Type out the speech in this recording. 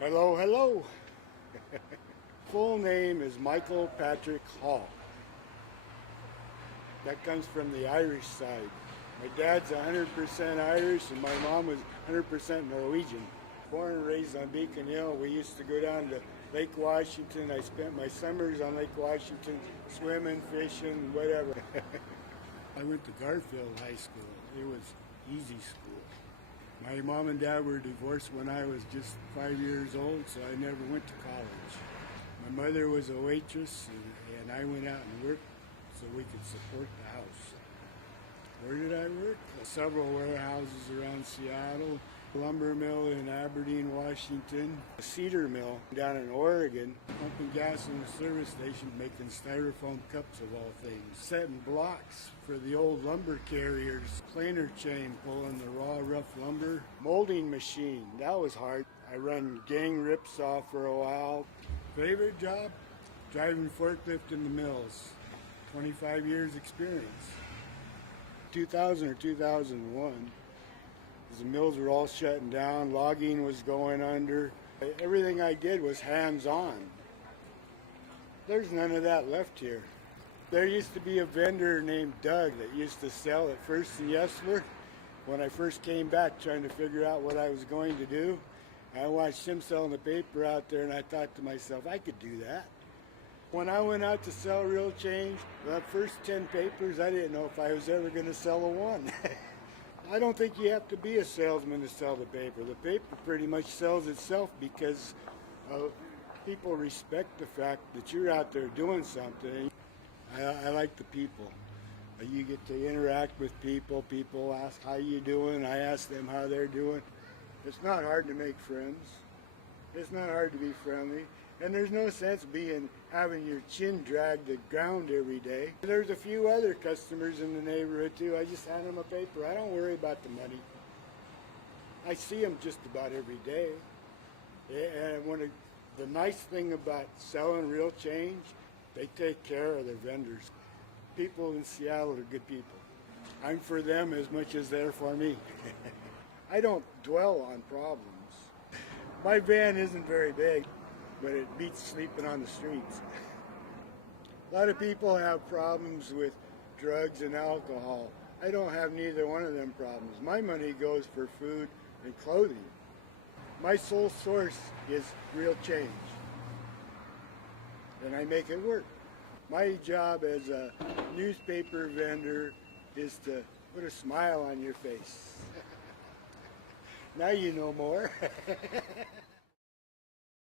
Hello, hello. Full name is Michael Patrick Hall. That comes from the Irish side. My dad's 100% Irish and my mom was 100% Norwegian. Born and raised on Beacon Hill, we used to go down to Lake Washington. I spent my summers on Lake Washington swimming, fishing, whatever. I went to Garfield High School. It was easy school. My mom and dad were divorced when I was just 5 years old, so I never went to college. My mother was a waitress, and I went out and worked so we could support the house. Where did I work? Several warehouses around Seattle, a lumber mill in Aberdeen, Washington, a cedar mill down in Oregon, pumping gas in the service station, making styrofoam cups of all things, setting blocks for the old lumber carriers, planer chain pulling the raw, rough lumber, molding machine. That was hard. I run gang ripsaw for a while. Favorite job? Driving forklift in the mills. 25 years experience. 2000 or 2001, the mills were all shutting down, logging was going under. Everything I did was hands-on. There's none of that left here. There used to be a vendor named Doug that used to sell at First and Yesler. When I first came back trying to figure out what I was going to do, I watched him selling the paper out there and I thought to myself, I could do that. When I went out to sell real change, the first 10 papers, I didn't know if I was ever going to sell a one. I don't think you have to be a salesman to sell the paper. The paper pretty much sells itself because people respect the fact that you're out there doing something. I like the people. You get to interact with people. People ask, how you doing? I ask them how they're doing. It's not hard to make friends. It's not hard to be friendly. And there's no sense having your chin dragged to the ground every day. There's a few other customers in the neighborhood too. I just hand them a paper. I don't worry about the money. I see them just about every day. And the nice thing about selling real change, they take care of their vendors. People in Seattle are good people. I'm for them as much as they're for me. I don't dwell on problems. My van isn't very big, but it beats sleeping on the streets. A lot of people have problems with drugs and alcohol. I don't have neither one of them problems. My money goes for food and clothing. My sole source is real change, and I make it work. My job as a newspaper vendor is to put a smile on your face. Now you know more.